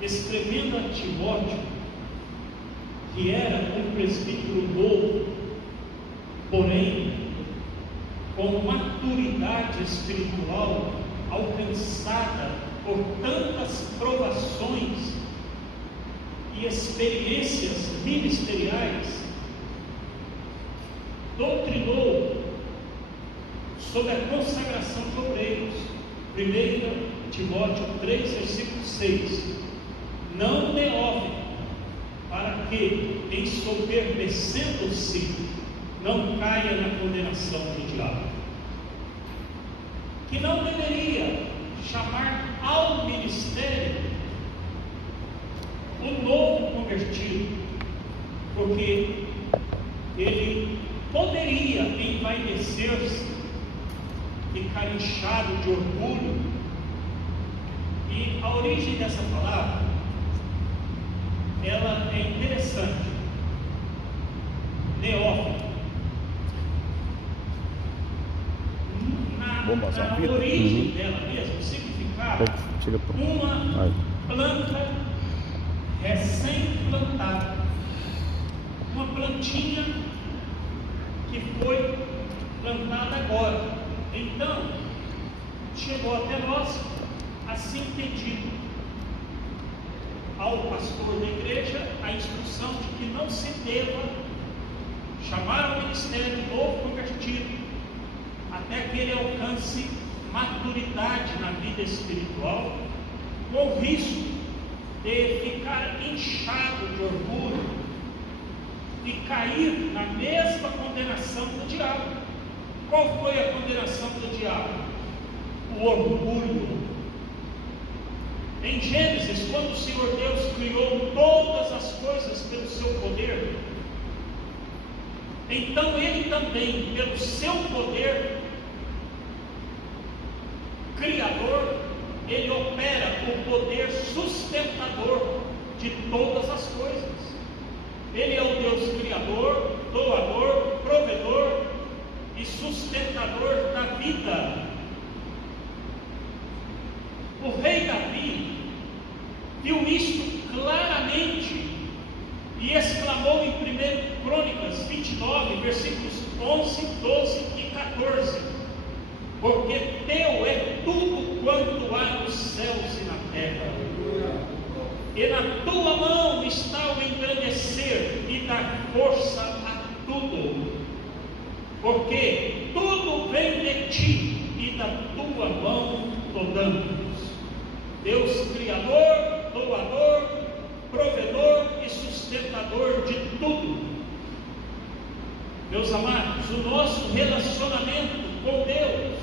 escrevendo a Timóteo, que era um presbítero novo, porém com maturidade espiritual alcançada por tantas provações e experiências ministeriais, doutrinou sobre a consagração de obreiros. 1 Timóteo 3, versículo 6: não neófito, para que, ensoberbecendo-se, não caia na condenação do diabo. Que não deveria chamar ao ministério o novo convertido, porque ele poderia envaidecer-se, ficar inchado de orgulho. E a origem dessa palavra, ela é interessante. Neófito, na origem dela mesmo, significava uma planta recém-plantada, uma plantinha que foi plantada agora. Então, chegou até nós assim pedido ao pastor da igreja a instrução de que não se deva chamar ao ministério novo convertido até que ele alcance maturidade na vida espiritual, com risco de ficar inchado de orgulho e cair na mesma condenação do diabo. Qual foi a condenação do diabo? O orgulho. Em Gênesis, quando o Senhor Deus criou todas as coisas pelo seu poder, então Ele também, pelo seu poder criador, Ele opera o poder sustentador de todas as coisas. Ele é o Deus criador, doador, provedor e sustentador da vida. O rei Davi viu isto claramente e exclamou em 1 Crônicas 29, versículos 11, 12 e 14: porque teu é tudo quanto há nos céus e na terra, e na tua mão está o engrandecer e dar força a tudo, porque tudo vem de ti e da tua mão damos. Deus criador, doador, provedor e sustentador de tudo. Meus amados, o nosso relacionamento com Deus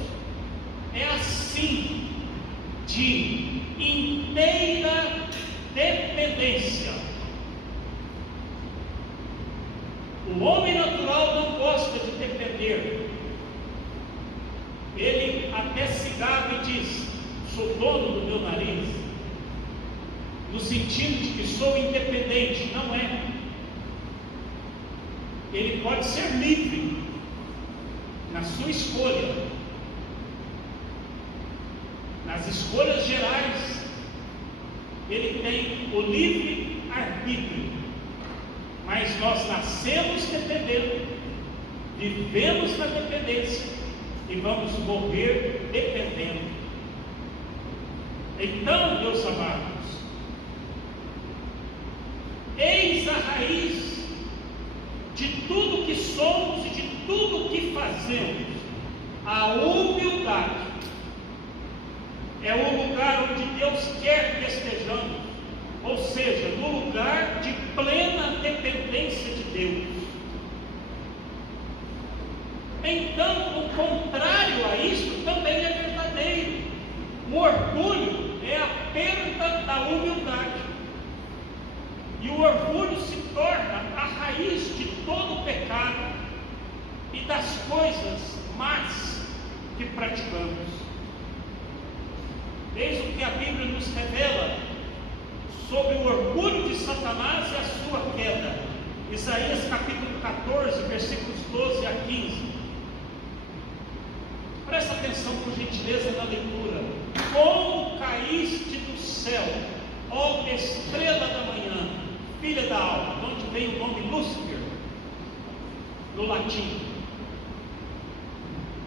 é assim, de inteira dependência. O homem natural não gosta de depender. Ele até se gaba e diz: sou dono do meu nariz, no sentido de que sou independente. Não é. Ele pode ser livre na sua escolha, nas escolhas gerais. Ele tem o livre arbítrio, mas nós nascemos dependendo, vivemos na dependência e vamos morrer dependendo. Então, meus amados, eis a raiz de tudo que somos e de tudo que fazemos: a humildade. É o lugar onde Deus quer que estejamos, ou seja, no lugar de plena dependência de Deus. Então, o contrário a isso também é verdadeiro. O orgulho é a perda da humildade, e o orgulho se torna a raiz de todo o pecado e das coisas más que praticamos. Eis o que a Bíblia nos revela sobre o orgulho de Satanás e a sua queda. Isaías capítulo 14, versículos 12 a 15. Presta atenção, por gentileza, na leitura. Como caíste do céu, ó estrela da manhã, filha da alva, de onde vem o nome Lúcifer, no latim.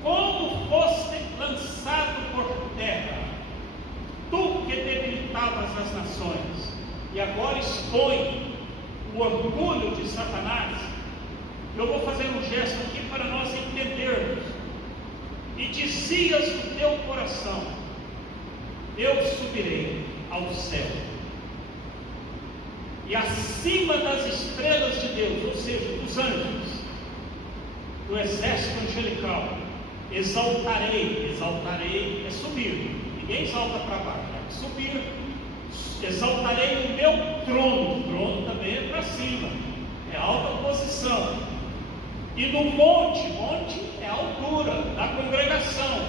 Como foste lançado por terra, tu que debilitavas as nações, e agora expõe o orgulho de Satanás. Eu vou fazer um gesto aqui para nós entendermos. E dizias no teu coração: eu subirei ao céu, e acima das estrelas de Deus, ou seja, dos anjos, do exército angelical, exaltarei é subir, ninguém exalta para baixo, é subir, exaltarei o meu trono também é para cima, é alta posição, e no monte é a altura da congregação,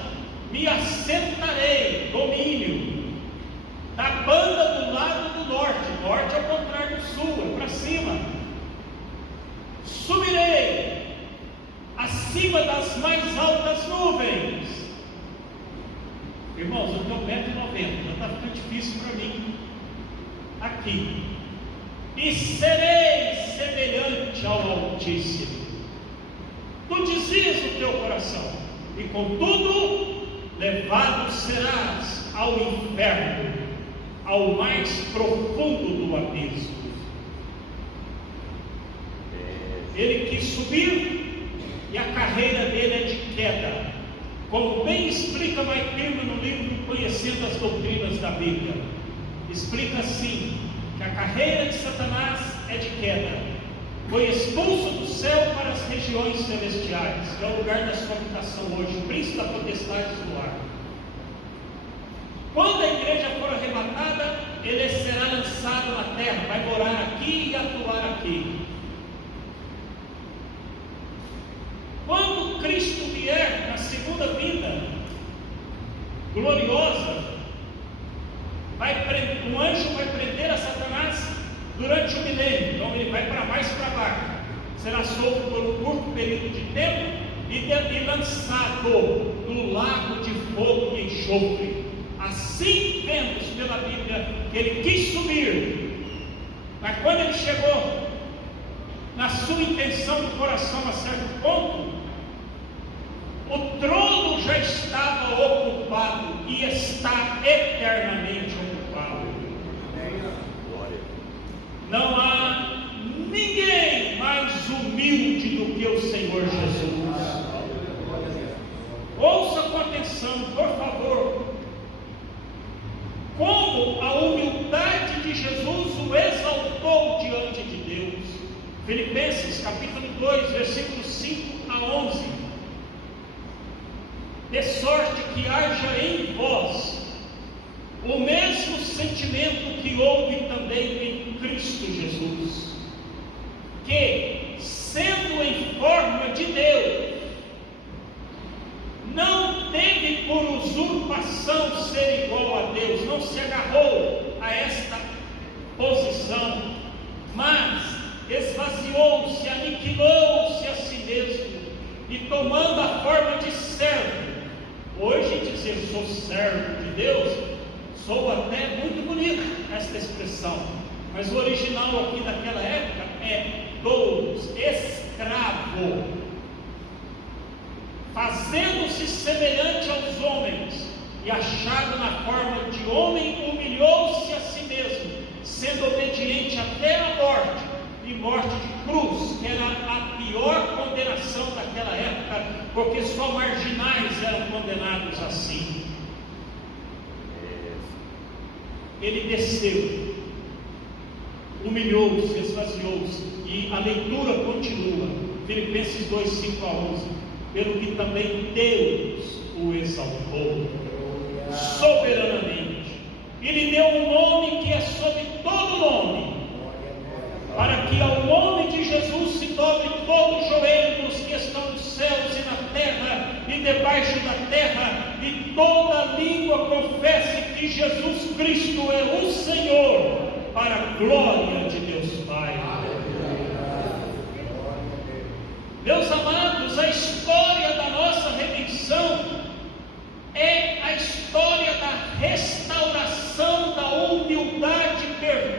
me assentarei, domínio, da banda do lado do norte é o contrário do sul, é para cima, subirei acima das mais altas nuvens. Irmãos, eu tenho 1,90 m, já está ficando difícil para mim aqui, e serei semelhante ao Altíssimo. Tu dizias no teu coração, e contudo levado serás ao inferno, ao mais profundo do abismo. Ele quis subir, e a carreira dele é de queda, como bem explica Mike Bickle no livro Conhecendo as Doutrinas da Bíblia. Explica assim, que a carreira de Satanás é de queda, foi expulso do céu para as regiões celestiais, que é o lugar da sua habitação hoje, príncipe da potestade do ar. Quando a igreja for arrebatada, ele será lançado na terra, vai morar aqui e atuar aqui. Quando Cristo vier na segunda vinda gloriosa, um anjo vai prender a Satanás durante o milênio, então ele vai para mais para baixo, será solto por um curto período de tempo e lançado no lago de fogo e enxofre. Assim vemos pela Bíblia que ele quis subir, mas quando ele chegou na sua intenção do coração a certo ponto, o trono já estava ocupado e está eternamente ocupado. Não há ninguém mais humilde do que o Senhor Jesus. Ouça com atenção, por favor, como a humildade de Jesus o exaltou diante de Deus. Filipenses capítulo 2, versículos 5 a 11. De sorte que haja em vós o mesmo sentimento que houve também em Cristo Jesus, que, sendo em forma de Deus, não teve por usurpação ser igual a Deus, não se agarrou a esta posição, mas esvaziou-se, aniquilou-se a si mesmo, e tomando a forma de servo. Hoje dizer sou servo de Deus soa até muito bonito esta expressão, mas o original aqui daquela época é doulos, escravo, fazendo-se semelhante aos homens, e achado na forma de homem, humilhou-se a si mesmo, sendo obediente até a morte, e morte de cruz, que era a pior condenação daquela época, porque só marginais eram condenados assim. Ele desceu, humilhou-se, esvaziou-se, e a leitura continua, Filipenses 2, 5 a 11, pelo que também Deus o exaltou soberanamente, e lhe deu um nome que é sobre todo nome, para que ao nome de Jesus se dobre todo o joelho dos que estão nos céus e na terra e debaixo da terra, e toda língua confesse que Jesus Cristo é o Senhor, para a glória de Deus Pai. Meus amados, a história da nossa redenção é a história da restauração da humildade perfeita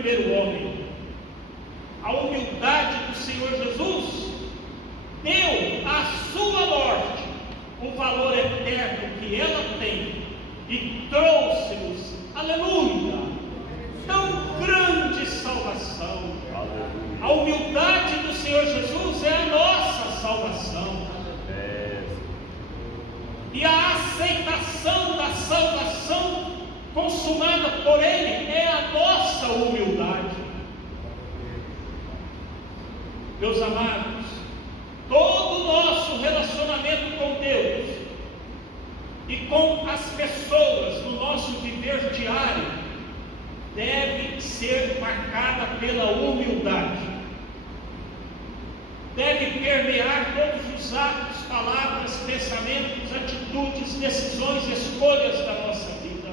primeiro homem. A humildade do Senhor Jesus deu à sua morte o valor eterno que ela tem e trouxe-nos, aleluia, tão grande salvação. A humildade do Senhor Jesus é a nossa salvação. E a aceitação da salvação consumada por Ele é a nossa humildade. Meus amados, todo o nosso relacionamento com Deus e com as pessoas no nosso viver diário deve ser marcada pela humildade. Deve permear todos os atos, palavras, pensamentos, atitudes, decisões, escolhas da nossa vida.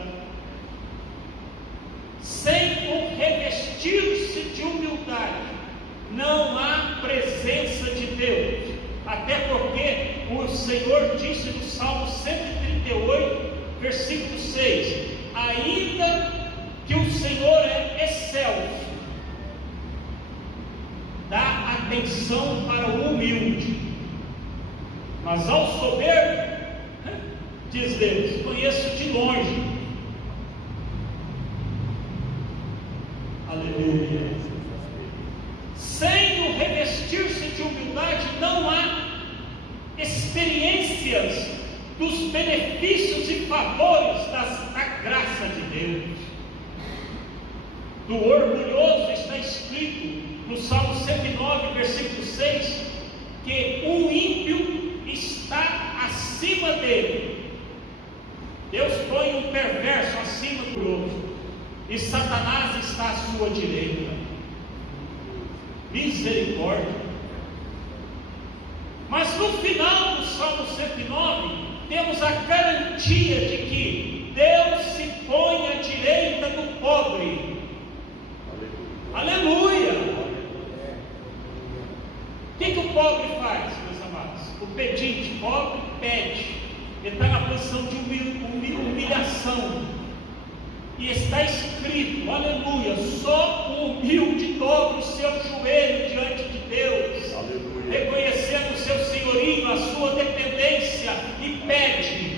Sem o revestir-se de humildade, não há presença de Deus. Até porque o Senhor disse no Salmo 138, versículo 6: ainda que o Senhor é excelso, dá atenção para o humilde, mas ao soberbo, diz Deus, conheço de longe. Aleluia. Sem o revestir-se de humildade, não há experiências dos benefícios e favores da graça de Deus. Do orgulhoso está escrito no Salmo 109, versículo 6, que o ímpio está acima dele. Deus põe um perverso acima do outro, e Satanás está à sua direita. Misericórdia. Mas no final do Salmo 109, temos a garantia de que Deus se põe à direita do pobre. Aleluia! O que o pobre faz, meus amados? O pedinte pobre pede, ele está na posição de humilhação, e está escrito, aleluia, só o humilde dobra o seu joelho diante de Deus, aleluia, reconhecendo o seu senhorio, a sua dependência, e pede,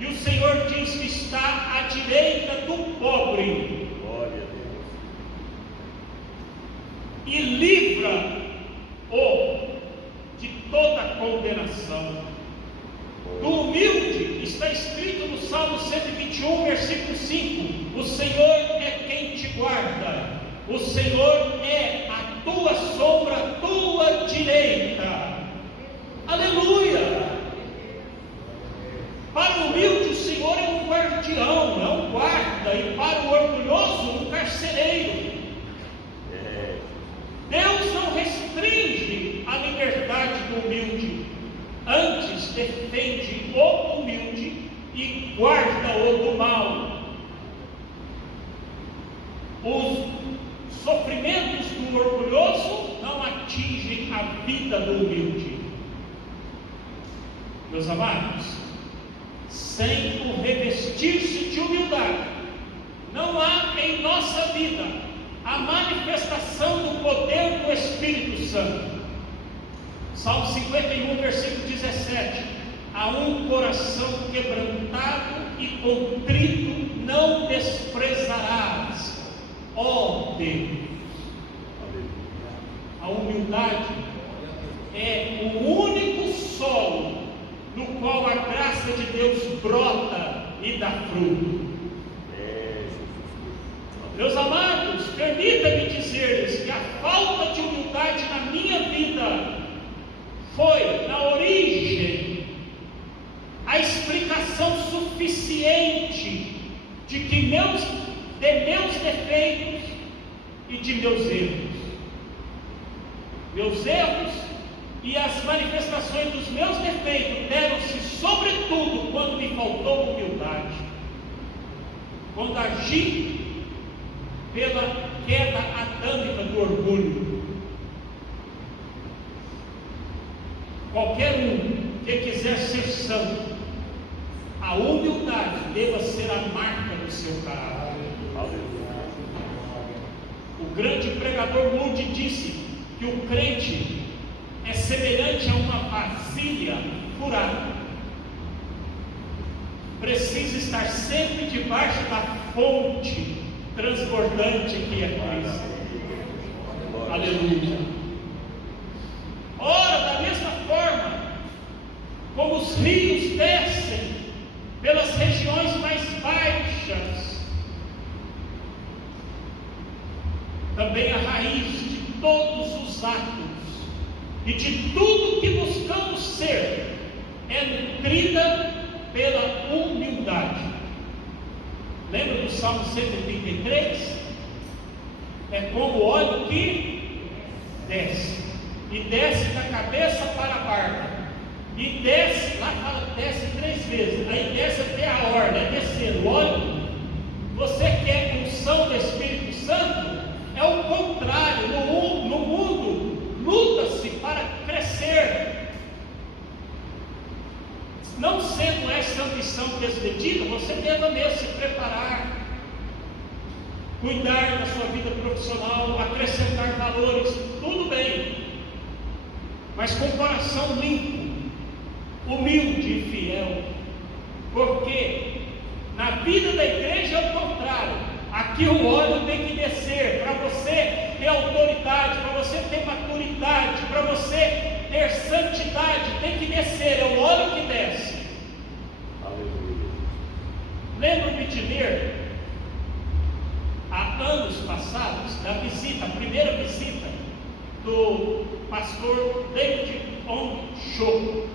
e o Senhor diz que está à direita do pobre, glória a Deus, e livra-o de toda condenação. Do humilde está escrito no Salmo 121, versículo 5: o Senhor é quem te guarda, o Senhor é a tua sombra, a tua direita. Aleluia! Para o humilde o Senhor é um guardião, é um guarda, e para o orgulhoso um carcereiro. Deus não restringe a liberdade do humilde, antes defende o humilde e guarda-o do mal. Os sofrimentos do orgulhoso não atingem a vida do humilde. Meus amados, sem o revestir-se de humildade, não há em nossa vida a manifestação do poder do Espírito Santo. Salmo 51, versículo 17: a um coração quebrantado e contrito não desprezarás, ó Deus. A humildade é o único solo no qual a graça de Deus brota e dá fruto. Meus amados, permita-me dizer-lhes que a falta de humildade na minha vida foi, na origem, a explicação suficiente de meus defeitos e de meus erros. Meus erros e as manifestações dos meus defeitos deram-se sobretudo quando me faltou humildade, quando agi pela queda adâmica do orgulho. Qualquer um que quiser ser santo, a humildade deva ser a marca do seu caráter. O O grande pregador Moody disse que o crente é semelhante a uma vasilha furada. Precisa estar sempre debaixo da fonte transbordante que é Cristo. Aleluia. Ora, da mesma forma como os rios descem pelas regiões mais baixas, também a raiz de todos os atos e de tudo que buscamos ser é nutrida pela humildade. Lembra do Salmo 133? É como o óleo que desce, e desce da cabeça para a barba, e desce, lá fala desce 3 vezes, aí desce até a orla, é descer o óleo. Você quer unção do Espírito Santo? É o contrário. No mundo luta-se para crescer. Não sendo essa ambição desmedida, você deve mesmo se preparar, cuidar da sua vida profissional, acrescentar valores, tudo bem, mas com coração limpo, humilde e fiel, porque na vida da igreja é o contrário. Aqui o óleo tem que descer para você ter autoridade, para você ter maturidade, para você ter santidade, tem que descer, é o óleo que desce. Aleluia. Lembro-me de ler há anos passados da visita, a primeira visita do pastor David Ong Cho,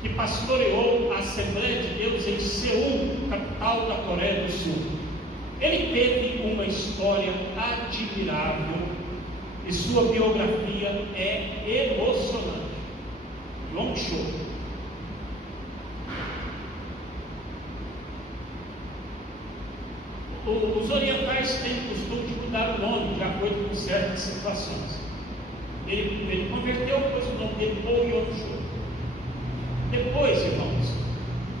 que pastoreou a Assembleia de Deus em Seul, capital da Coreia do Sul. Ele teve uma história admirável e sua biografia é emocionante. Ong Cho. Os orientais têm o costume de mudar o nome de acordo com certas situações. Ele converteu, depois o nome dele foi Ong Cho. Depois, irmãos,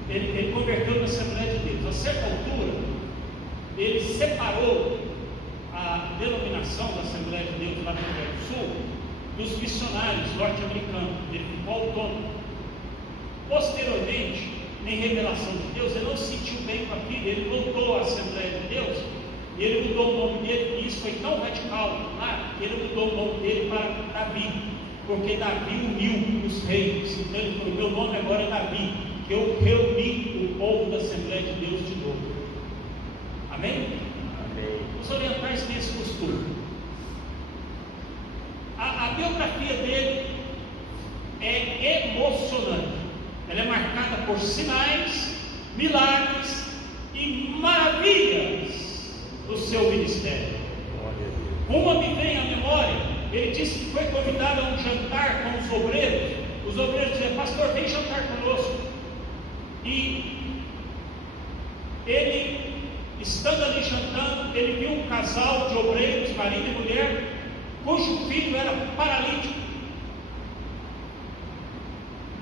ele converteu na Assembleia de Deus. A certa altura, ele separou a denominação da Assembleia de Deus lá no Rio Grande do Sul dos missionários norte-americanos. Ele ficou autônomo. Posteriormente, em revelação de Deus, ele não se sentiu bem com aquilo, ele voltou à Assembleia de Deus e ele mudou o nome dele, e isso foi tão radical lá, que ele mudou o nome dele para Davi, porque Davi uniu os reis. Então ele falou: meu nome agora é Davi, que eu reuni o povo da Assembleia de Deus de novo. Amém? Amém. Os orientais têm esse costume. A biografia dele é emocionante. Ela é marcada por sinais, milagres e maravilhas do seu ministério. Uma me vem à memória. Ele disse que foi convidado a um jantar com os obreiros. Os obreiros diziam: pastor, vem jantar conosco. E ele, estando ali jantando, ele viu um casal de obreiros, marido e mulher, cujo filho era paralítico.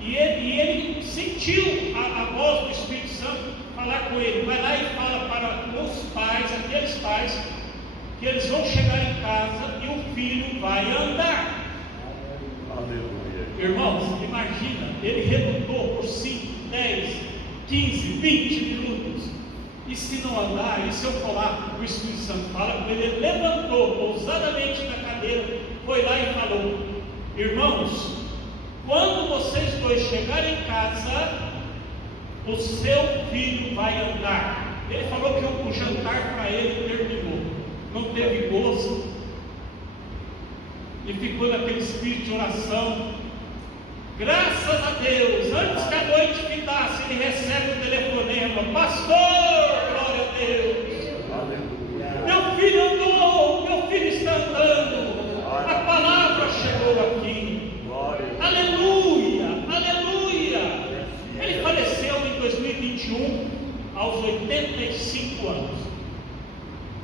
E ele sentiu a voz do Espírito Santo falar com ele: vai lá e fala para os pais, aqueles pais, que eles vão chegar em casa e o filho vai andar. Aleluia. Irmãos, imagina, ele relutou por 5, 10, 15, 20 minutos. E se não andar, e se eu falar, o Espírito Santo fala com ele, ele levantou ousadamente da cadeira, foi lá e falou: irmãos, quando vocês dois chegarem em casa, o seu filho vai andar. Ele falou que o jantar para ele terminou, não teve gosto, e ficou naquele espírito de oração. Graças a Deus, antes que a noite fitasse, ele recebe o telefonema: pastor, glória a Deus, aleluia. Meu filho andou, meu filho está andando, a palavra chegou aqui, aleluia, aleluia. Ele faleceu em 2021, aos 85 anos.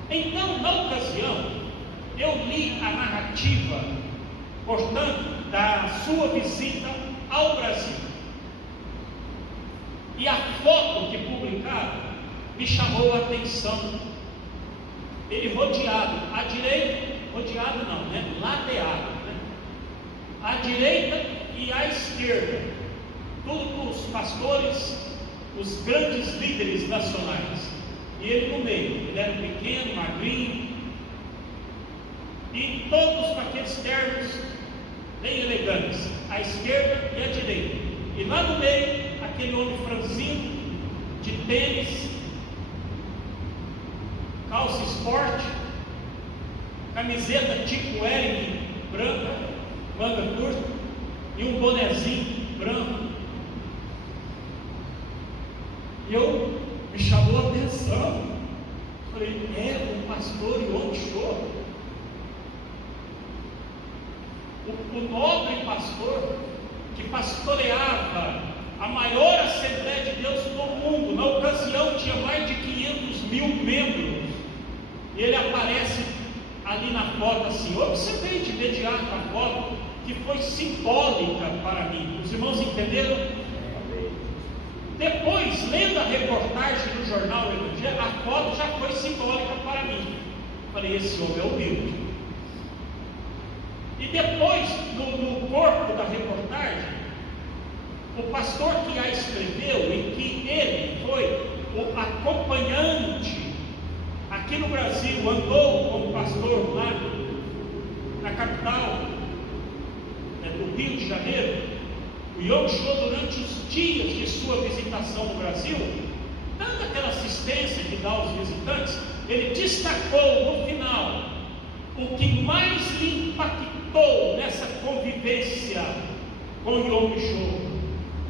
Então, na ocasião, eu li a narrativa, portanto, da sua visita ao Brasil. E a foto que publicaram me chamou a atenção. ele rodeado, à direita, rodeado não, né? Ladeado, né? À direita e à esquerda, todos os pastores, os grandes líderes nacionais, e ele no meio. Ele era pequeno, magrinho, e todos com aqueles ternos bem elegantes, à esquerda e à direita, e lá no meio, aquele homem franzino, de tênis, calça esporte, camiseta tipo Wellington branca, manga curta, e um bonezinho branco. E me chamou a atenção. Falei, é o pastor Yom Shoa, o nobre pastor que pastoreava a maior Assembleia de Deus do mundo. Na ocasião tinha mais de 500 mil membros, e ele aparece ali na foto assim. Observei de imediato a foto, que foi simbólica para mim. Os irmãos entenderam? Depois, lendo a reportagem no jornal Evangelho, a foto já foi simbólica para mim. Falei, esse homem é humilde. E depois, no corpo da reportagem, o pastor que a escreveu, em que ele foi o acompanhante aqui no Brasil, andou como pastor lá na capital, do Rio de Janeiro, o Yom Shoa, durante os dias de sua visitação no Brasil, dando aquela assistência que dá aos visitantes, ele destacou no final o que mais lhe impactou nessa convivência com o Yom Shoa: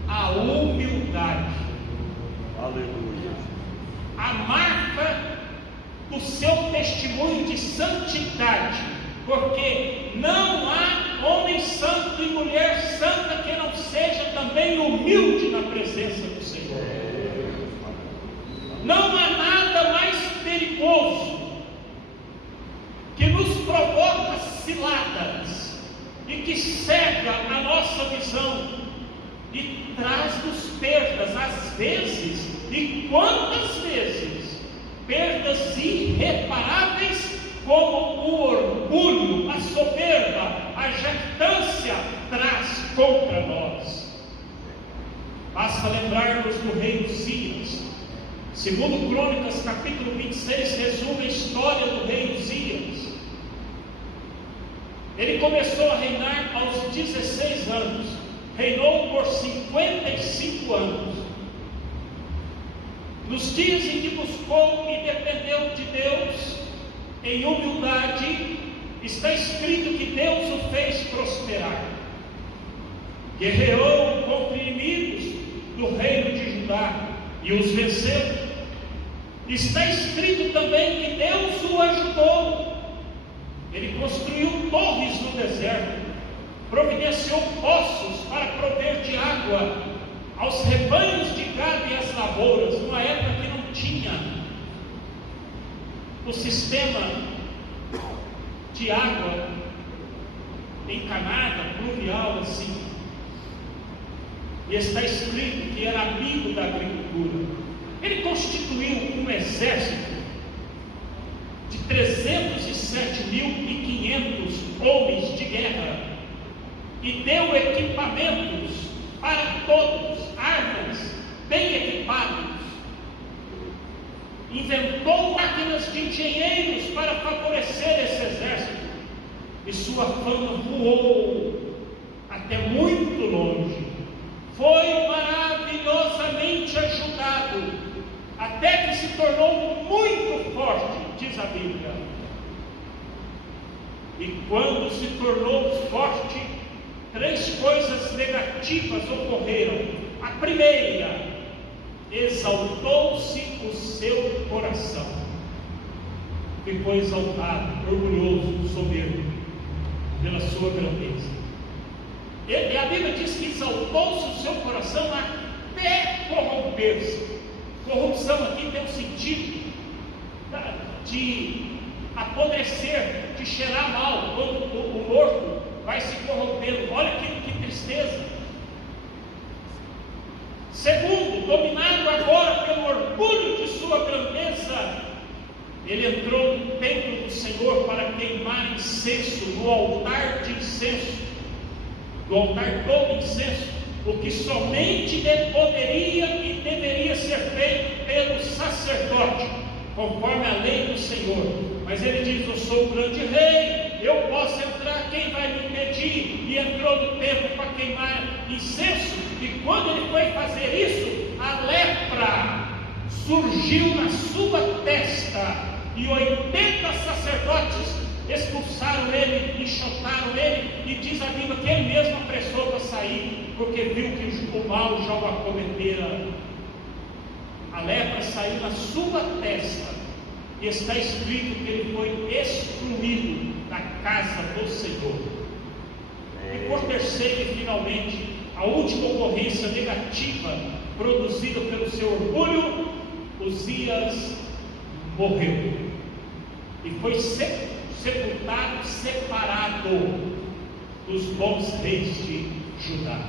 a humildade. Aleluia. A marca do seu testemunho de santidade, porque não há homem santo e mulher santa que não seja também humilde na presença do Senhor. Não há nada mais perigoso que nos provoca ciladas e que cega a nossa visão e traz-nos perdas, às vezes, e quantas vezes, perdas irreparáveis, como o orgulho, a soberba, a jactância traz contra nós. Basta lembrarmos do rei Uzias. Segundo Crônicas, capítulo 26, resume a história do rei Uzias. Ele começou a reinar aos 16 anos, reinou por 55 anos. Nos dias em que buscou e dependeu de Deus, em humildade, está escrito que Deus o fez prosperar. Guerreou contra inimigos do reino de Judá e os venceu. Está escrito também que Deus o ajudou. Ele construiu torres no deserto, providenciou poços para prover de água aos rebanhos de gado e às lavouras, numa época que não tinha o sistema de água encanada, pluvial assim. E está escrito que era amigo da agricultura. Ele constituiu um exército de 307.500 homens de guerra e deu equipamentos para todos, armas bem equipadas. Inventou máquinas de engenheiros para favorecer esse exército, e sua fama voou até muito longe. Foi maravilhosamente ajudado, até que se tornou muito forte, diz a Bíblia. E quando se tornou forte, 3 coisas negativas ocorreram. A primeira, exaltou-se o seu coração, ficou exaltado, orgulhoso, soberbo, pela sua grandeza. E a Bíblia diz que exaltou-se o seu coração até corromper-se. Corrupção aqui tem o sentido de apodrecer, de cheirar mal, quando o morto vai se corrompendo. Olha que tristeza. Segundo, dominado agora pelo orgulho de sua grandeza, ele entrou no templo do Senhor para queimar incenso no altar de incenso, do altar todo incenso, o que somente poderia e deveria ser feito pelo sacerdote, conforme a lei do Senhor. Mas ele diz: eu sou o grande rei, eu posso entrar, quem vai me impedir? E entrou no templo para queimar incenso, e quando ele foi fazer isso, a lepra surgiu na sua testa, e 80 sacerdotes expulsaram ele, enxotaram ele, e diz a Bíblia que ele mesmo apressou para sair, porque viu que o mal já o acometera. A lepra saiu na sua testa, e está escrito que ele foi excluído da casa do Senhor. E por terceiro e finalmente, a última ocorrência negativa produzida pelo seu orgulho, Uzias morreu e foi sepultado, separado dos bons reis de Judá.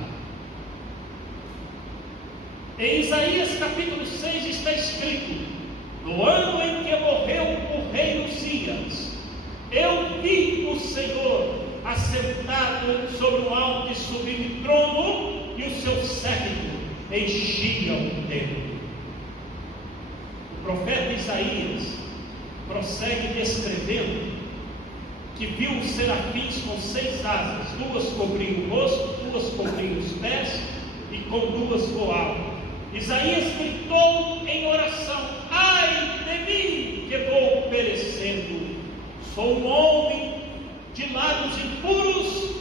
Em Isaías capítulo 6 está escrito: no ano em que morreu o rei Uzias, eu vi o Senhor assentado sobre um alto e sublime trono, e o seu séquito enchia o templo. O profeta Isaías prossegue descrevendo que viu os serafins com 6 asas, 2 cobriam o rosto, 2 cobriam os pés, e com 2 voavam. Isaías gritou em oração: ai de mim, que vou perecendo, sou um homem de lábios impuros,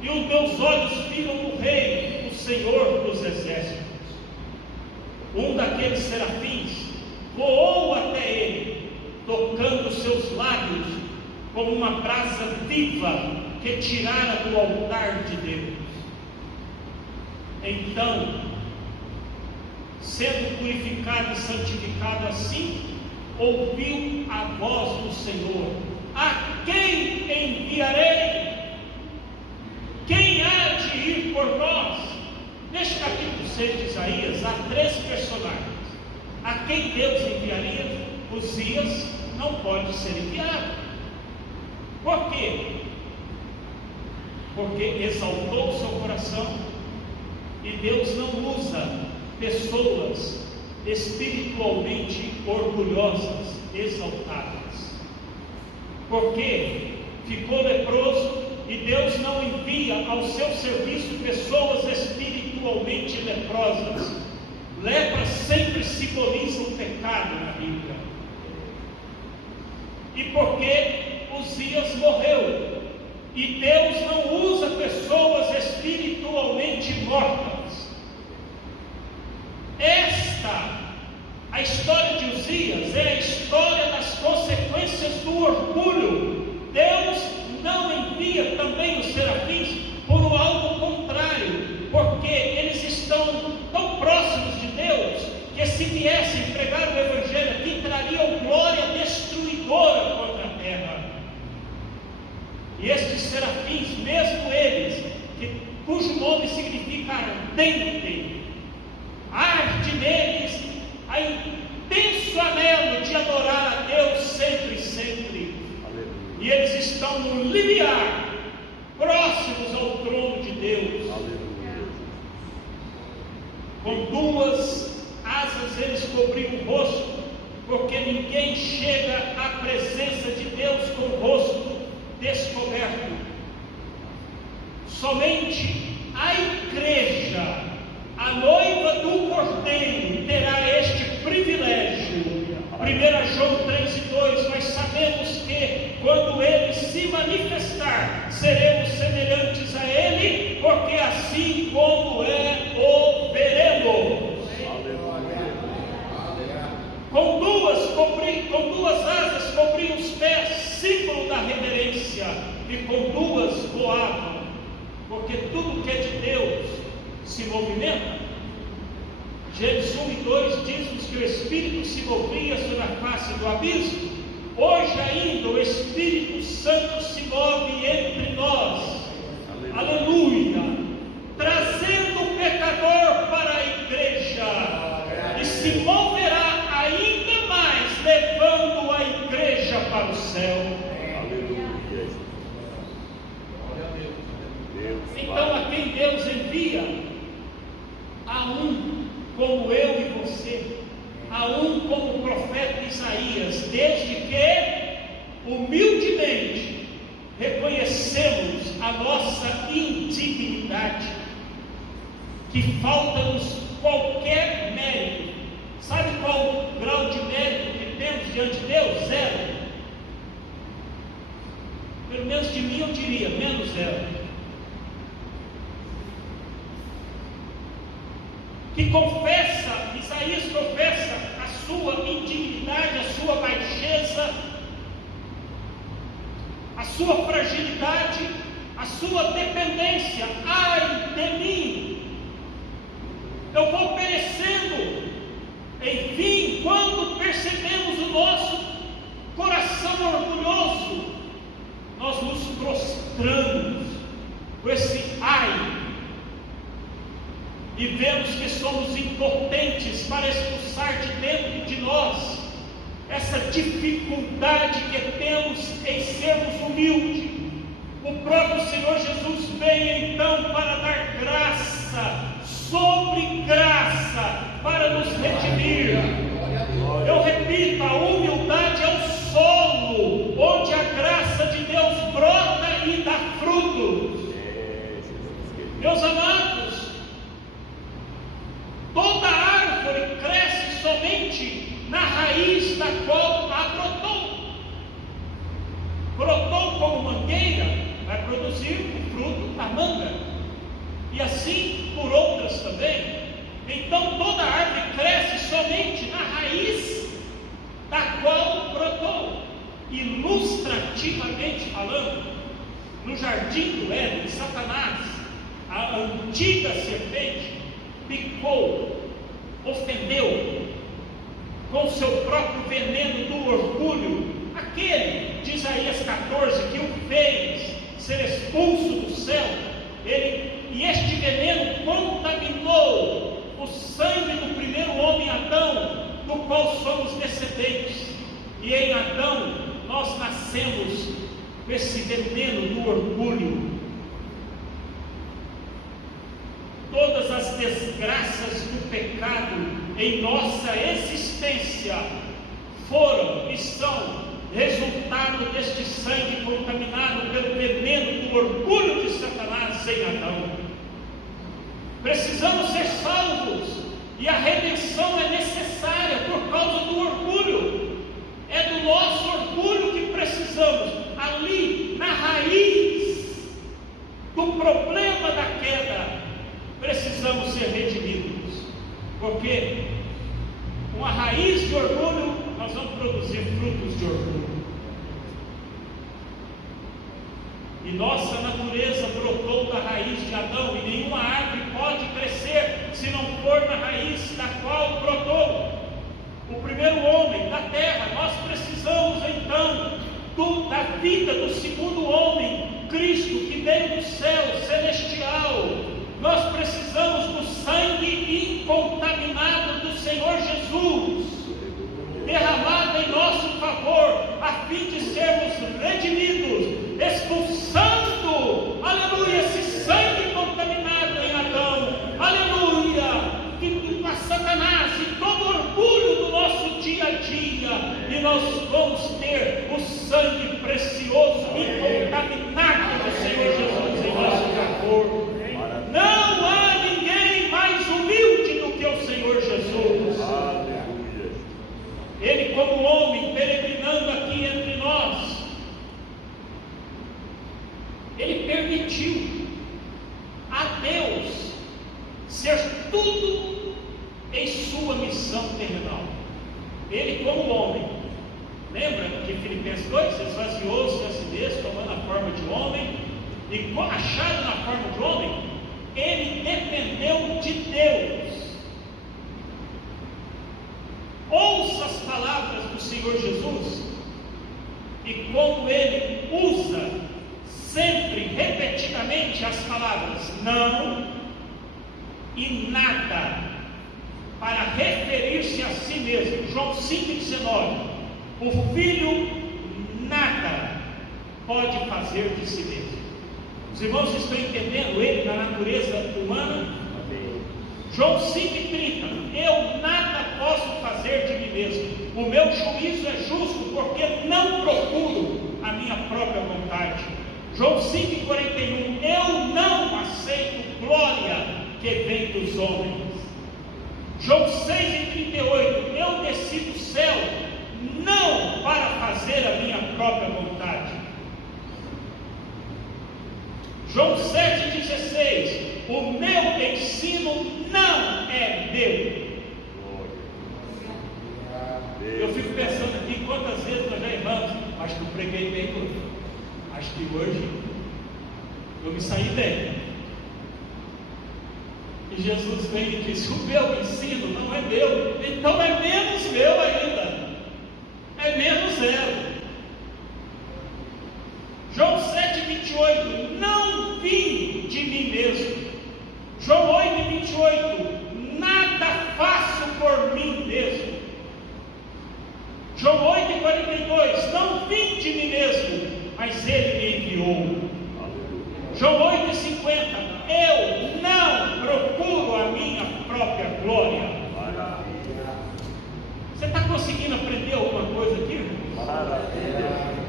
e os meus olhos viram o Rei, o Senhor dos exércitos. Um daqueles serafins voou até ele, tocando seus lábios como uma brasa viva que tirara do altar de Deus. Então, sendo purificado e santificado assim, ouviu a voz do Senhor: a quem enviarei? Quem há de ir por nós? Neste capítulo 6 de Isaías, há 3 personagens. A quem Deus enviaria? Uzias não pode ser enviado. Por quê? Porque exaltou o seu coração, e Deus não usa pessoas espiritualmente orgulhosas, exaltadas. Porque ficou leproso, e Deus não envia ao seu serviço pessoas espiritualmente leprosas. Lepra sempre simboliza o pecado na Bíblia. E porque Uzias morreu, e Deus não usa pessoas espiritualmente mortas. A história de Uzias é a história das consequências do orgulho. Deus não envia também os serafins por algo contrário, porque eles estão tão próximos de Deus, que se viessem pregar o Evangelho aqui, trariam glória destruidora contra a terra. E estes serafins, mesmo eles, cujo nome significa ardente, arde neles a intenso anelo de adorar a Deus sempre e sempre. Aleluia. E eles estão no limiar, próximos ao trono de Deus. Aleluia. Com 2 asas eles cobriam o rosto, porque ninguém chega à presença de Deus com o rosto descoberto. Somente a igreja, a noiva do Cordeiro, terá este privilégio. 1 João 3:2, nós sabemos que quando ele se manifestar, seremos semelhantes a ele, porque assim como o veremos. Com 2 asas cobriam os pés, símbolo da reverência, e com 2 voavam, porque tudo que é de Deus se movimenta. Gênesis 1:2 diz-nos que o Espírito se movia sobre a face do abismo. Hoje ainda o Espírito Santo se move entre nós. Aleluia! Trazendo o pecador para a igreja, e se moverá ainda mais, levando a a um como o profeta Isaías, desde que, humildemente, reconhecemos a nossa indignidade, que falta-nos qualquer mérito. Sabe qual o grau de mérito que temos diante de Deus? 0. Pelo menos de mim eu diria, menos 0. Que confessa, Isaías confessa a sua indignidade, a sua baixeza, a sua fragilidade, a sua dependência. Ai de mim, eu vou perecendo. Enfim, quando percebemos o nosso coração orgulhoso, nós nos prostramos com esse ai, e vemos que somos impotentes para expulsar de dentro de nós essa dificuldade que temos em sermos humildes. O próprio Senhor Jesus veio então para dar graça sobre graça, para nos redimir. Eu repito, a humildade é o solo onde a graça de Deus brota e dá frutos. Meus amados, toda árvore cresce somente na raiz da qual a brotou. Brotou como mangueira, vai produzir o fruto da manga, e assim por outras também. Então toda árvore cresce somente na raiz da qual brotou. Ilustrativamente falando, no jardim do Éden, Satanás, a antiga serpente, picou, ofendeu com seu próprio veneno do orgulho, aquele de Isaías 14 que o fez ser expulso do céu. E este veneno contaminou o sangue do primeiro homem Adão, do qual somos descendentes. E em Adão nós nascemos com esse veneno do orgulho. Todas as desgraças do pecado em nossa existência foram e são resultado deste sangue contaminado pelo veneno do orgulho de Satanás em Adão. Precisamos ser salvos, e a redenção é necessária por causa do orgulho. É do nosso orgulho que precisamos. Ali, na raiz do problema da queda, precisamos ser redimidos, porque com a raiz de orgulho nós vamos produzir frutos de orgulho, e nossa natureza brotou da raiz de Adão, e nenhuma árvore pode crescer se não for na raiz da qual brotou o primeiro homem da terra. Nós precisamos então da vida do segundo homem, Cristo, que veio do céu celestial. Nós precisamos do sangue incontaminado do Senhor Jesus, derramado em nosso favor, a fim de sermos redimidos, expulsando, aleluia, esse sangue contaminado em Adão, aleluia, a Satanás e todo orgulho do nosso dia a dia, e nós vamos ter o sangue precioso e incontaminado do Senhor Jesus em nosso favor. Não há ninguém mais humilde do que o Senhor Jesus. Aleluia. Ele, como homem, peregrinando aqui entre nós, ele permitiu a Deus ser tudo em sua missão terrenal. Ele, como homem, lembra de Filipenses 2? Esvaziou-se a si mesmo, tomando a forma de homem, e achado na forma de homem, ele dependeu de Deus. Ouça as palavras do Senhor Jesus, e como ele usa sempre, repetidamente, as palavras não e nada, para referir-se a si mesmo. João 5,19. O Filho nada pode fazer de si mesmo. Os irmãos estão entendendo ele na natureza humana? João 5,30. Eu nada posso fazer de mim mesmo. O meu juízo é justo, porque não procuro a minha própria vontade. João 5,41, eu não aceito glória que vem dos homens. João 6,38, eu desci do céu, não para fazer a minha própria vontade. João 7,16, o meu ensino não é meu. Eu fico pensando aqui quantas vezes nós já erramos. Acho que eu preguei bem hoje. Acho que hoje eu me saí bem. E Jesus vem e diz: o meu ensino não é meu, então é menos meu ainda, é menos zero. João 7,28, não vim de mim mesmo. João 8,28, nada faço por mim mesmo. João 8,42, não vim de mim mesmo, mas Ele me enviou. João 8,50, eu não procuro a minha própria glória. Você está conseguindo aprender alguma coisa aqui? Maravilha.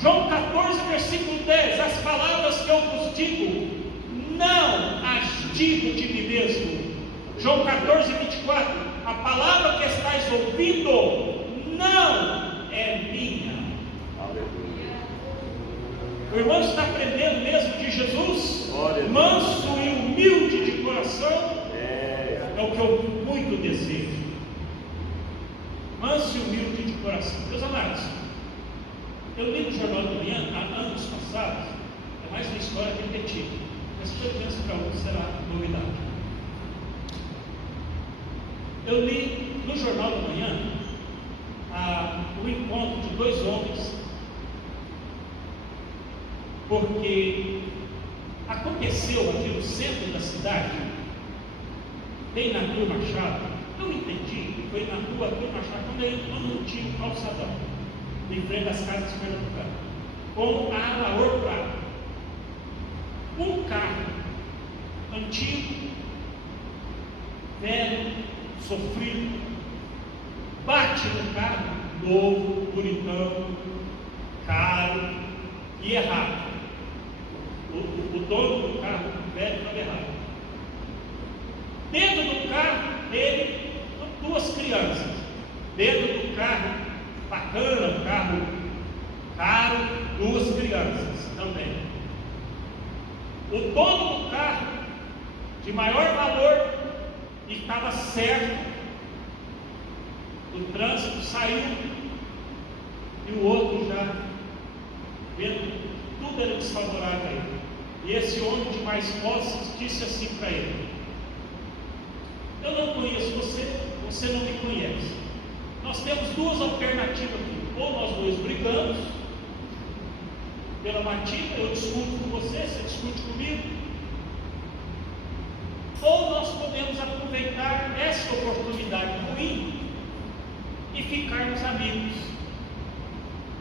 João 14, versículo 10, as palavras que eu vos digo, não as digo de mim mesmo. João 14, 24, a palavra que estáis ouvindo não é minha. O irmão está aprendendo mesmo de Jesus? Manso e humilde de coração? É o que eu muito desejo. Manso e humilde de coração. Meus amados, eu li no Jornal da Manhã, há anos passados, é mais uma história repetida, mas se eu penso para outros será novidade. Eu li no Jornal da Manhã o encontro de dois homens, porque aconteceu aqui no centro da cidade, bem na Rua Machado, não entendi, foi na Rua Machado, quando não tinha um calçadão, em frente das casas pernambucanas, com a Alaor Prata, um carro antigo, velho, sofrido, bate no carro novo, bonitão, caro e errado. O dono do carro velho estava errado. Dentro do carro dele, duas crianças. Dentro do carro bacana, um carro caro, duas crianças também. O dono do carro, de maior valor, estava certo. O trânsito saiu e o outro já vendo tudo era desfavorável a ele. E esse homem de mais posses disse assim para ele: eu não conheço você, você não me conhece. Nós temos duas alternativas aqui: ou nós dois brigamos pela matilha, eu discuto com você, você discute comigo, ou nós podemos aproveitar essa oportunidade ruim e ficarmos amigos.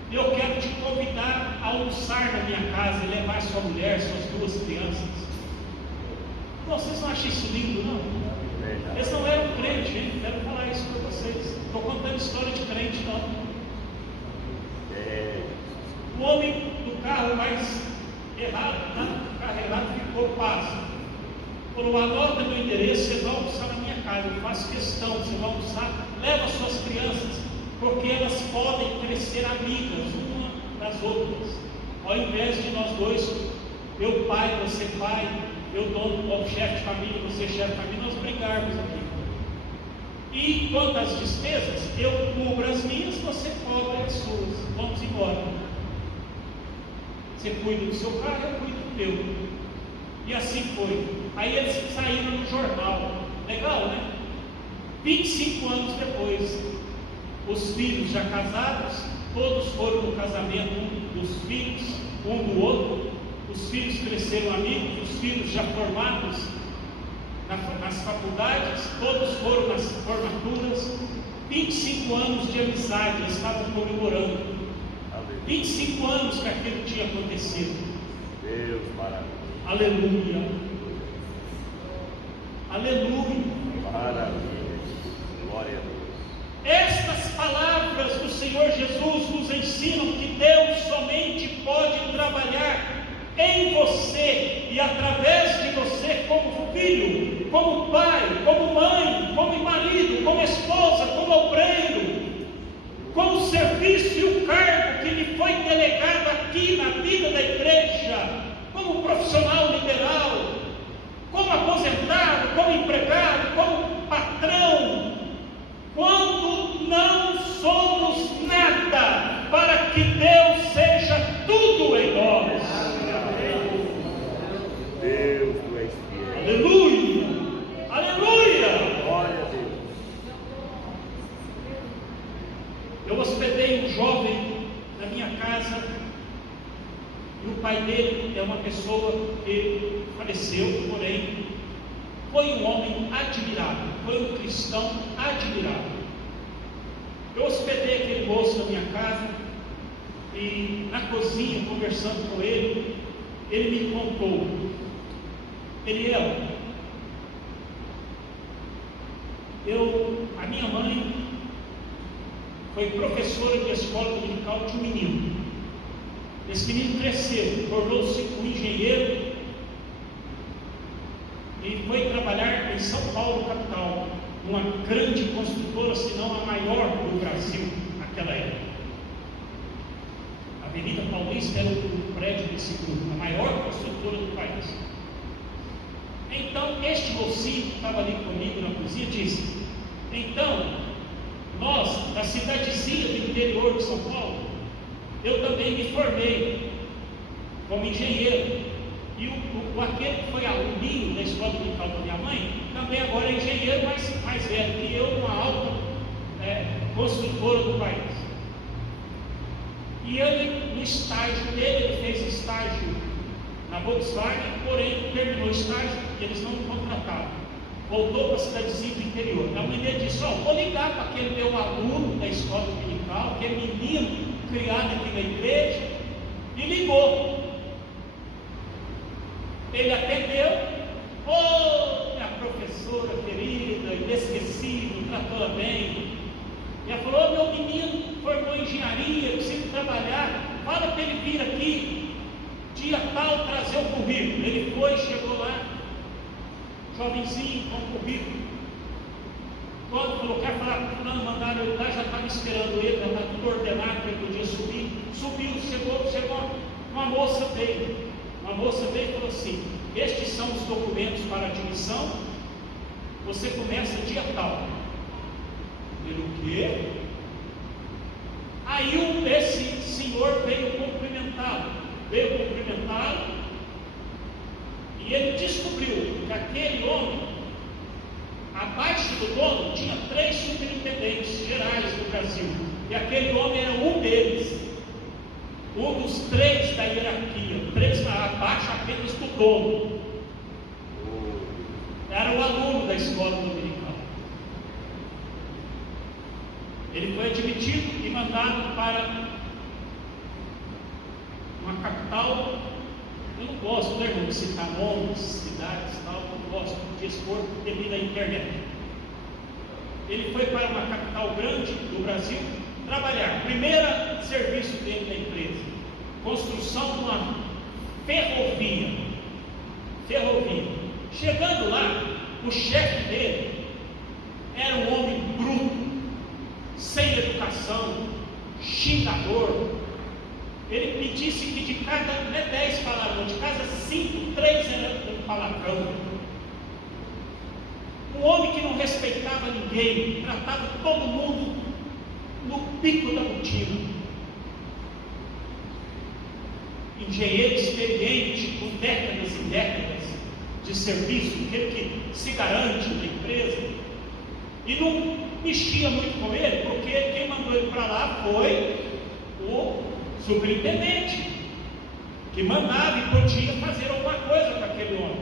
Eu quero te convidar a almoçar na minha casa e levar sua mulher, suas duas crianças. Vocês não acham isso lindo, não? Eles não eram crentes, gente. Quero falar isso para vocês. Estou contando história de crente, não. O homem do carro mais errado, o carro errado, ficou pasmo. Falou: anota meu endereço, vocês vão almoçar na minha casa. Eu faço questão, vocês vão almoçar. Leva suas crianças, porque elas podem crescer amigas uma das outras. Ao invés de nós dois, eu pai, você pai, eu dono, chefe de família, você chefe de família, nós brigarmos aqui. E quanto às despesas, eu cubro as minhas, você cobre as suas. Vamos embora. Você cuida do seu carro, eu cuido do meu. E assim foi. Aí eles saíram no jornal. Legal, né? 25 anos depois, os filhos já casados, todos foram no casamento dos filhos, um do outro. Os filhos cresceram amigos, os filhos já formados nas faculdades, todos foram nas formaturas. 25 anos de amizade, eles estavam comemorando. 25 anos que aquilo tinha acontecido. Deus, maravilha. Aleluia. Aleluia. Maravilha. Glória a Estas palavras do Senhor Jesus nos ensinam que Deus somente pode trabalhar em você e através de você, como filho, como pai, como mãe, como marido, como esposa, como obreiro, com o serviço e o cargo que lhe foi delegado aqui na vida da igreja, como profissional liberal, como aposentado, como empregado, como patrão. Quando não somos nada, para que Deus seja tudo em nós. Deus, tu és fiel. Aleluia! Aleluia! Glória a Deus. Eu hospedei um jovem na minha casa, e o pai dele é uma pessoa que faleceu, porém foi um homem admirável, foi um cristão admirável. Eu hospedei aquele moço na minha casa, e na cozinha, conversando com ele, ele me contou: Eliel, a minha mãe foi professora de escola dominical de um menino. Esse menino cresceu, tornou-se um engenheiro e foi trabalhar em São Paulo, capital, uma grande construtora, se não a maior do Brasil naquela época. A Avenida Paulista era o prédio desse grupo, a maior construtora do país. Então, este mocinho que estava ali comigo na cozinha disse: então, nós, da cidadezinha do interior de São Paulo, eu também me formei como engenheiro. E aquele que foi aluninho da escola dominical da minha mãe, também agora é engenheiro, mais velho que eu, numa alta construtora do país. E ele, no estágio dele, ele fez estágio na Volkswagen, porém terminou o estágio e eles não o contrataram. Voltou para a cidadezinha do interior. A mãe dele disse: vou ligar para aquele meu aluno da escola dominical, aquele menino criado aqui na igreja. E ligou. Ele atendeu: minha professora querida, inesquecível, tratou bem. E ela falou: meu menino formou em engenharia, precisa trabalhar, fala para ele vir aqui, dia tal, trazer o currículo. Ele foi, chegou lá, jovenzinho, com o currículo. Quando falou: quer falar com o fulano, mandaram ele lá, já estava esperando ele, já estava tudo ordenado para ele podia subir. Subiu, chegou, uma moça veio. Uma moça veio e falou assim: estes são os documentos para admissão, você começa dia tal. Ele: o quê? Aí esse senhor veio cumprimentá-lo, e ele descobriu que aquele homem, abaixo do dono, tinha 3 superintendentes gerais do Brasil, e aquele homem era um deles, um dos 3 da hierarquia, 3 abaixo apenas do dono. Era o aluno da escola dominical. Ele foi admitido e mandado para uma capital. Eu não gosto, né, de citar nomes, cidades e tal, não gosto de expor devido à internet. Ele foi para uma capital grande do Brasil trabalhar. Primeiro serviço dele na empresa: construção de uma ferrovia. Chegando lá, o chefe dele era um homem bruto, sem educação, xingador. Ele me disse que de cada, não é 10 palavrões, de cada 5, 3 era um palavrão. Um homem que não respeitava ninguém, tratava todo mundo no pico da botina. Engenheiro experiente, com décadas e décadas de serviço, aquele que se garante na empresa, e não mexia muito com ele, porque quem mandou ele para lá foi o superintendente, que mandava e podia fazer alguma coisa para aquele homem.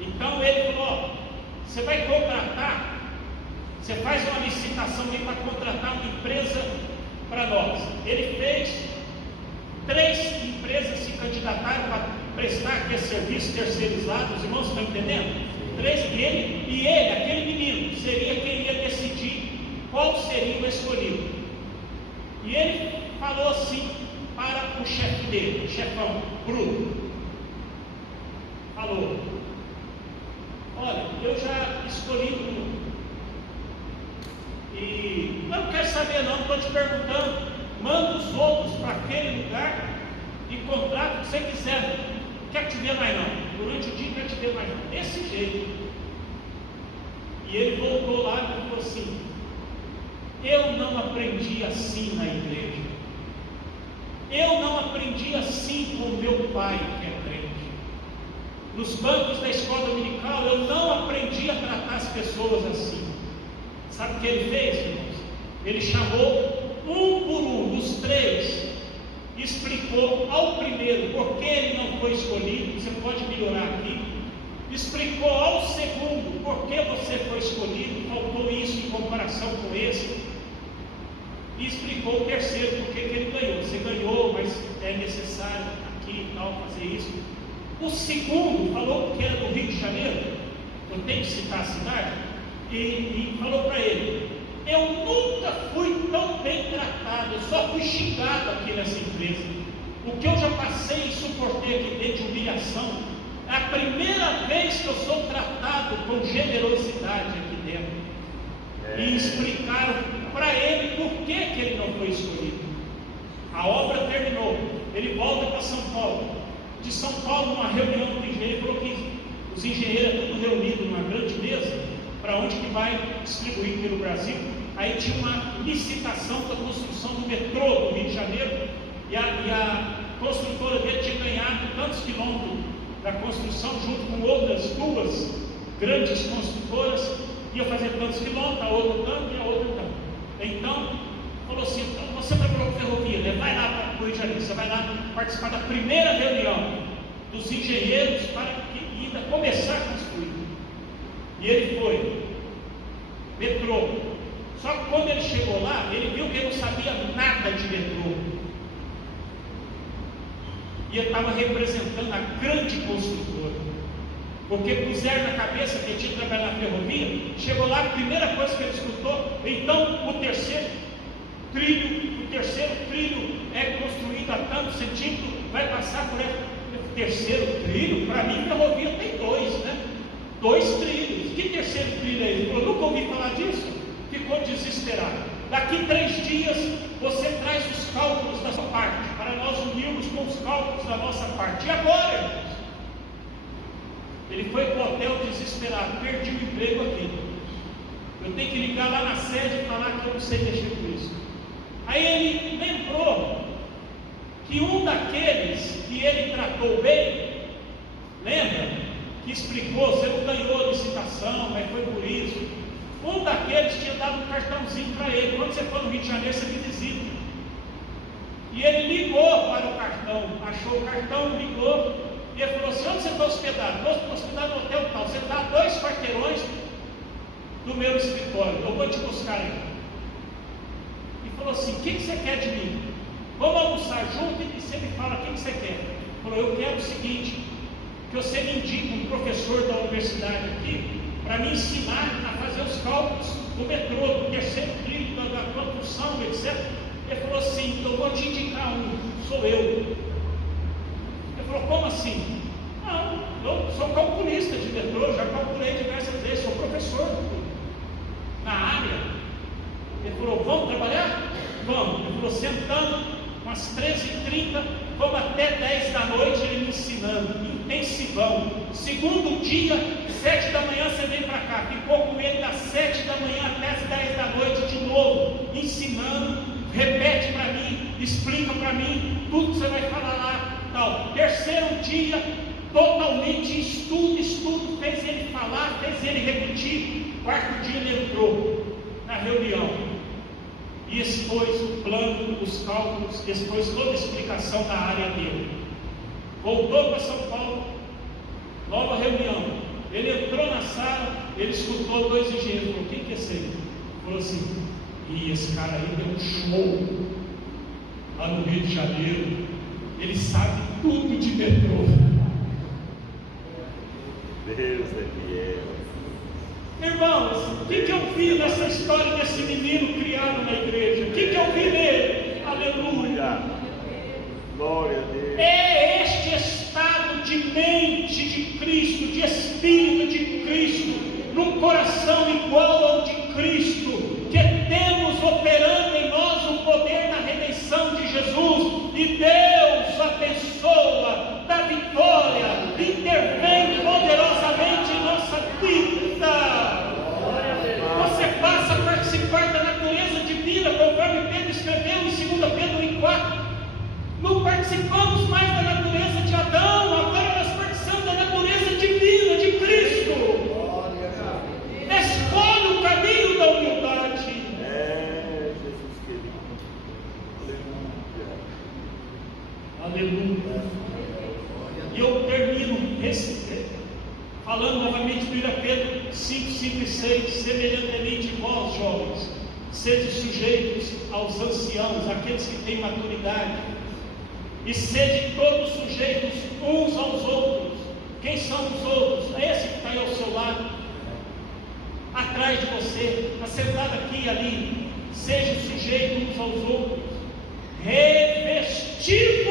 Então ele falou: você vai contratar, você faz uma licitação aí para contratar uma empresa para nós. Ele fez, 3 empresas se candidataram para prestar aquele serviço terceirizado. Os irmãos estão entendendo? 3, e ele, aquele menino, seria quem ia decidir qual seria o escolhido. E ele falou assim para o chefe dele, o chefão, Bruno. Falou: olha, eu já escolhi Bruno. E eu não quero saber não, estou te perguntando. Manda os outros para aquele lugar e contrata o que você quiser. Não quero te ver mais não. Durante o dia não quero te ver mais não. Desse jeito. E ele voltou lá e falou assim: eu não aprendi assim na igreja. Eu não aprendi assim com meu pai, que é crente. Nos bancos da escola dominical, eu não aprendi a tratar as pessoas assim. Sabe o que ele fez, irmãos? Ele chamou um por um dos três, explicou ao primeiro por que ele não foi escolhido. Você pode melhorar aqui. Explicou ao segundo por que você foi escolhido, faltou isso em comparação com esse. E explicou o terceiro por que ele ganhou. Você ganhou, mas é necessário aqui e tal fazer isso. O segundo falou que era do Rio de Janeiro, eu tenho que citar a cidade, e falou para ele: eu nunca fui tão bem tratado, eu só fui xingado aqui nessa empresa. O que eu já passei e suportei aqui dentro de humilhação, é a primeira vez que eu sou tratado com generosidade aqui dentro. E explicaram para ele por que ele não foi escolhido. A obra terminou, ele volta para São Paulo. De São Paulo, numa reunião com o engenheiro, falou que os engenheiros é tudo reunido numa grande mesa, para onde que vai distribuir pelo Brasil. Aí tinha uma licitação para a construção do metrô do Rio de Janeiro, e a construtora dele tinha ganhado tantos quilômetros da construção, junto com outras duas grandes construtoras, ia fazer tantos quilômetros, a outra tanto e a outra tanto. Então, falou assim: então, você trabalhou com ferrovia, né? Vai lá para o Rio de Janeiro, você vai lá participar da primeira reunião dos engenheiros para que ainda começar a construir. E ele foi, metrô. Só que quando ele chegou lá, ele viu que ele não sabia nada de metrô. E ele estava representando a grande construtora. Porque puseram na cabeça que ele tinha que trabalhar na ferrovia. Chegou lá, a primeira coisa que ele escutou: então o terceiro trilho é construído a tanto centímetro, vai passar por esse terceiro trilho. Para mim, ferrovia tem dois, né? 2 trilhos. Que terceiro trilho é esse? Eu nunca ouvi falar disso. Ficou desesperado. Daqui 3 dias você traz os cálculos da sua parte, para nós unirmos com os cálculos da nossa parte. E agora, irmãos? Ele foi para o hotel desesperado: perdi o emprego aqui, eu tenho que ligar lá na sede e falar que eu não sei mexer com isso. Aí ele lembrou que um daqueles que ele tratou bem, lembra? Que explicou: você não ganhou a licitação, mas foi por isso. Um daqueles tinha dado um cartãozinho para ele: quando você for no Rio de Janeiro, você me visita. E ele ligou para o cartão, achou o cartão, ligou. E ele falou assim: onde você está hospedado? Estou hospedado no hotel tal. Você está a 2 quarteirões do meu escritório, eu vou te buscar aí. E falou assim: o que você quer de mim? Vamos almoçar junto e você me fala o que você quer. Ele falou: eu quero o seguinte, que você me indique um professor da universidade aqui, para me ensinar a fazer os cálculos do metrô, do terceiro trilho, da construção, etc. Ele falou assim: eu vou te indicar um, sou eu. Ele falou: como assim? Não, eu sou calculista de metrô, já calculei diversas vezes, sou professor na área. Ele falou: vamos trabalhar? Vamos. Ele falou: sentando, umas 13h30, vamos até 10 da noite, ele me ensinando, intensivão. Segundo dia, 7 da manhã você vem para cá. Ficou com ele das 7 da manhã até as 10 da noite de novo, ensinando, repete para mim, explica para mim, tudo que você vai falar lá, tal. Terceiro dia, totalmente estudo, fez ele falar, fez ele repetir. Quarto dia ele entrou na reunião e expôs o plano, os cálculos, expôs toda a explicação da área dele. Voltou para São Paulo, nova reunião. Ele entrou na sala, ele escutou 2 engenheiros. Falou: quem que é esse aí? Falou assim: e esse cara aí deu um show lá no Rio de Janeiro, ele sabe tudo de metrô. Deus é fiel. Irmãos, o que eu vi nessa história desse menino criado na igreja? O que eu vi nele? Aleluia! Glória a Deus. É este estado de mente de Cristo, de espírito de Cristo, num coração igual ao de Cristo, que temos operando em nós o poder da redenção de Jesus, e Deus abençoa, dá vitória, intervém poderosamente em nossa vida. Você passa a participar da natureza divina, conforme Pedro escreveu em 2 Pedro 1,4. Não participamos mais da natureza de Adão, agora nós participamos da natureza divina de Cristo. Escolhe o caminho da humildade. Jesus querido. Aleluia. Aleluia. E eu termino falando novamente de 1 Pedro 5, 5 e 6. Semelhantemente vós, jovens, sede sujeitos aos anciãos, aqueles que têm maturidade, e sede todos sujeitos uns aos outros. Quem são os outros? É esse que está aí ao seu lado, atrás de você, está sentado aqui e ali. Sejam sujeitos uns aos outros, revestidos